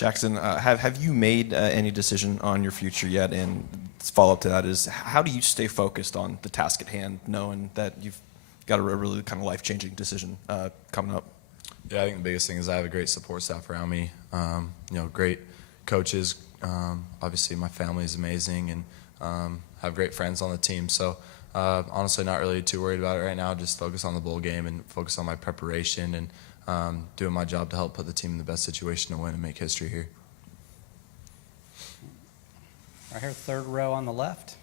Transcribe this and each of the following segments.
Jaxson, have you made any decision on your future yet? And follow-up to that is, how do you stay focused on the task at hand, knowing that you've got a really kind of life-changing decision coming up? Yeah, I think the biggest thing is I have a great support staff around me. Great coaches. Obviously, my family is amazing, and have great friends on the team. So, honestly, not really too worried about it right now. Just focus on the bowl game and focus on my preparation and doing my job to help put the team in the best situation to win and make history here. Right here, third row on the left.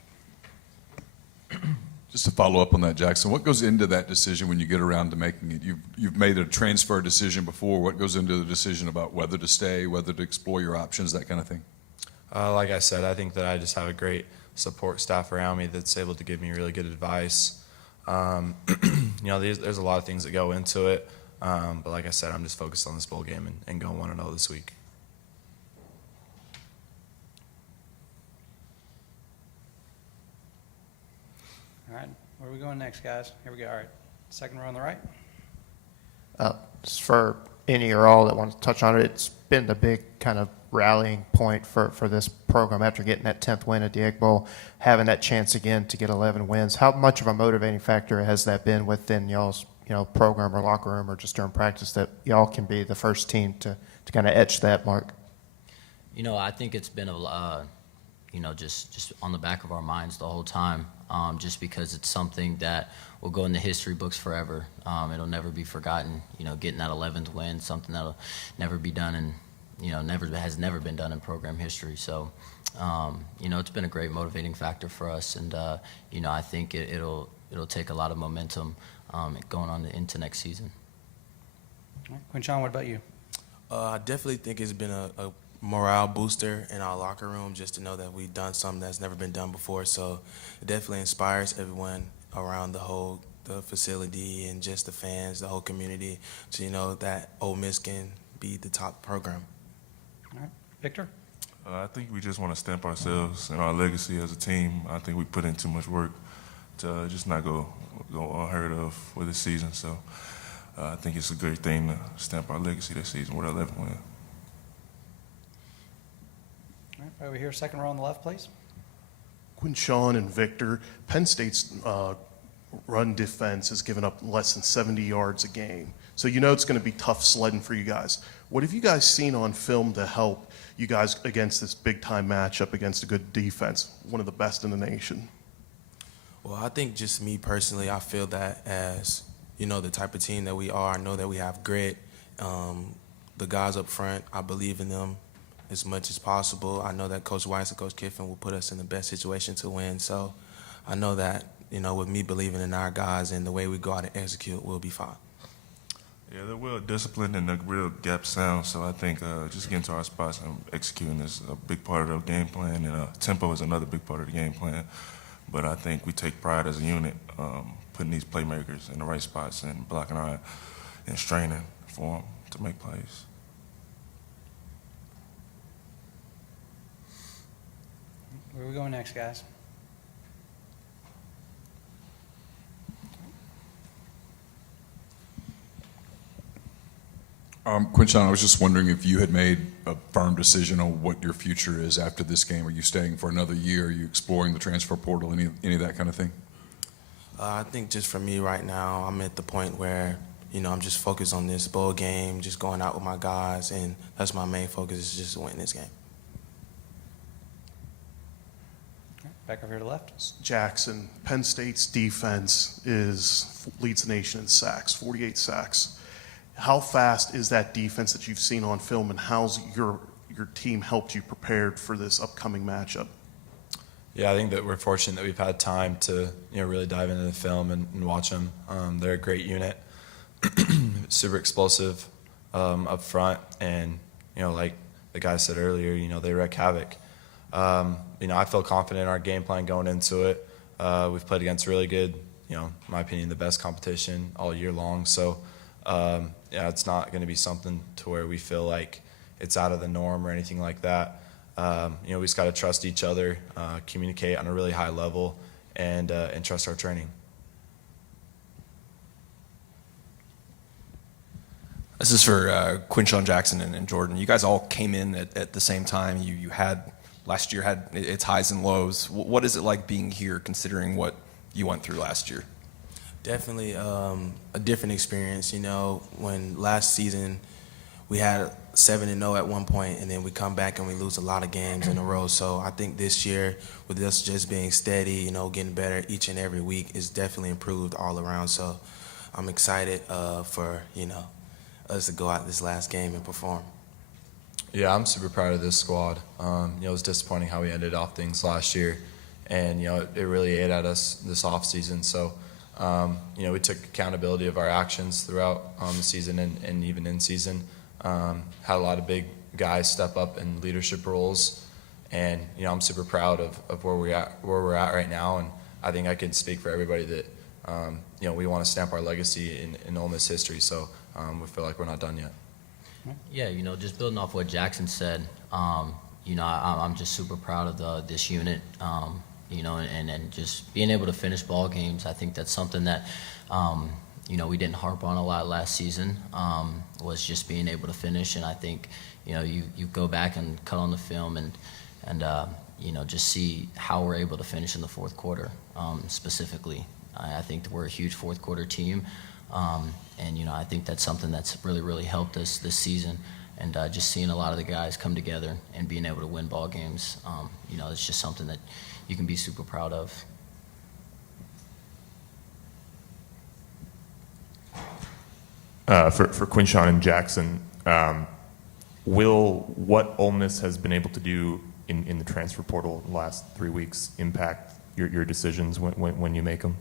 Just to follow up on that, Jaxson, what goes into that decision when you get around to making it? You've made a transfer decision before. What goes into the decision about whether to stay, whether to explore your options, that kind of thing? Like I said, I think that I just have a great support staff around me that's able to give me really good advice. There's a lot of things that go into it. But like I said, I'm just focused on this bowl game and going 1-0 this week. All right, where are we going next, guys? Here we go. All right, second row on the right. Just for any or all that want to touch on it, it's been the big kind of rallying point for this program after getting that 10th win at the Egg Bowl, having that chance again to get 11 wins. How much of a motivating factor has that been within y'all's program or locker room or just during practice that y'all can be the first team to kind of etch that mark? I think it's been just on the back of our minds the whole time, just because it's something that will go in the history books forever. It'll never be forgotten. Getting that 11th win, something that'll never be done and has never been done in program history. So, it's been a great motivating factor for us, and I think it'll take a lot of momentum going on into next season. All right, Quinshon, what about you? I definitely think it's been a morale booster in our locker room just to know that we've done something that's never been done before. So it definitely inspires everyone around the facility and just the fans, the whole community, to that Ole Miss can be the top program. All right, Victor? I think we just want to stamp ourselves and our legacy as a team. I think we put in too much work to just not go unheard of for this season. So I think it's a great thing to stamp our legacy this season with 11 wins. All right, over here, second row on the left, please. Quinshon and Victor, Penn State's run defense has given up less than 70 yards a game. So it's going to be tough sledding for you guys. What have you guys seen on film to help you guys against this big-time matchup against a good defense, one of the best in the nation? Well, I think just me personally, I feel that as, the type of team that we are, I know that we have grit. The guys up front, I believe in them as much as possible. I know that Coach Weiss and Coach Kiffin will put us in the best situation to win. So I know that, with me believing in our guys and the way we go out and execute, we'll be fine. Yeah, they're well disciplined and they're real gap sound. So I think just getting to our spots and executing is a big part of the game plan, and tempo is another big part of the game plan. But I think we take pride as a unit, putting these playmakers in the right spots and blocking out and straining for them to make plays. Where are we going next, guys? Quinshon, I was just wondering if you had made a firm decision on what your future is after this game. Are you staying for another year? Are you exploring the transfer portal, any of that kind of thing? I think just for me right now, I'm at the point where, I'm just focused on this bowl game, just going out with my guys, and that's my main focus, is just winning this game. Back over here to the left. Jaxson, Penn State's defense leads the nation in sacks, 48 sacks. How fast is that defense that you've seen on film, and how's your team helped you prepared for this upcoming matchup? Yeah, I think that we're fortunate that we've had time to really dive into the film and watch them. They're a great unit, super explosive up front, and like the guy said earlier, they wreak havoc. I feel confident in our game plan going into it. We've played against really good, in my opinion, the best competition all year long. So. It's not going to be something to where we feel like it's out of the norm or anything like that. We just got to trust each other, communicate on a really high level, and trust our training. This is for Quinshon Judkins and Jordan. You guys all came in at the same time. You had last year had its highs and lows. What is it like being here, considering what you went through last year? Definitely a different experience. You know, when last season we had 7-0 at one point, and then we come back and we lose a lot of games in a row. So I think this year, with us just being steady, you know, getting better each and every week, is definitely improved all around. So I'm excited for, you know, us to go out this last game and perform. Yeah, I'm super proud of this squad. You know, it was disappointing how we ended off things last year, and you know, it really ate at us this off season. So, you know, we took accountability of our actions throughout the season and even in season. Had a lot of big guys step up in leadership roles, and you know, I'm super proud of where we're at right now. And I think I can speak for everybody that you know, we want to stamp our legacy in Ole Miss history. So we feel like we're not done yet. Yeah, you know, just building off what Jaxson said, you know, I'm just super proud of this unit, you know, and just being able to finish ball games. I think that's something that, you know, we didn't harp on a lot last season, was just being able to finish. And I think, you know, you go back and cut on the film and you know, just see how we're able to finish in the fourth quarter, specifically. I think that we're a huge fourth quarter team. And, you know, I think that's something that's really, really helped us this season. And just seeing a lot of the guys come together and being able to win ball games, you know, it's just something that you can be super proud of. For Quinshon and Jaxson, will what Ole Miss has been able to do in the transfer portal in the last 3 weeks impact your decisions when you make them?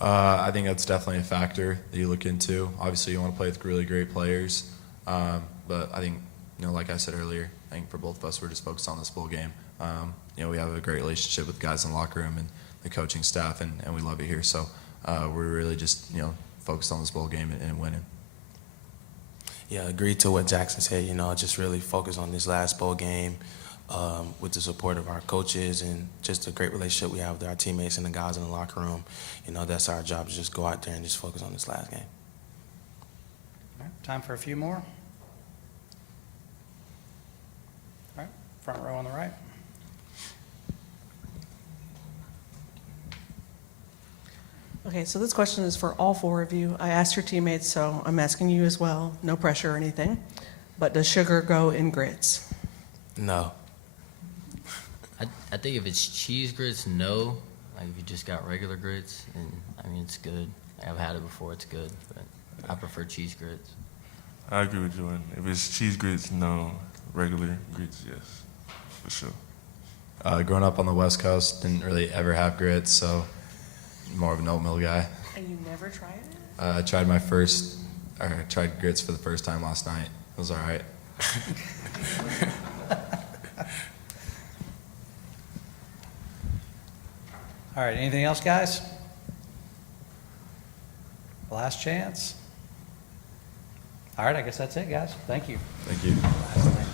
I think that's definitely a factor that you look into. Obviously, you want to play with really great players, but I think, you know, like I said earlier, I think for both of us, we're just focused on this bowl game. You know, we have a great relationship with guys in the locker room and the coaching staff, and we love it here. So we're really just, you know, focused on this bowl game and winning. Yeah, agree to what Jaxson said. You know, just really focus on this last bowl game with the support of our coaches and just a great relationship we have with our teammates and the guys in the locker room. You know, that's our job, to just go out there and just focus on this last game. All right, time for a few more. All right, front row on the right. Okay, so this question is for all four of you. I asked your teammates, so I'm asking you as well. No pressure or anything. But does sugar go in grits? No. I think if it's cheese grits, no. Like if you just got regular grits, and I mean, it's good. I've had it before, it's good, but I prefer cheese grits. I agree with Jordan. If it's cheese grits, no. Regular grits, yes, for sure. Growing up on the West Coast, didn't really ever have grits, so more of an oatmeal guy. And you never tried it? I tried grits for the first time last night. It was all right. All right, anything else, guys? Last chance. All right, I guess that's it, guys. Thank you. Thank you.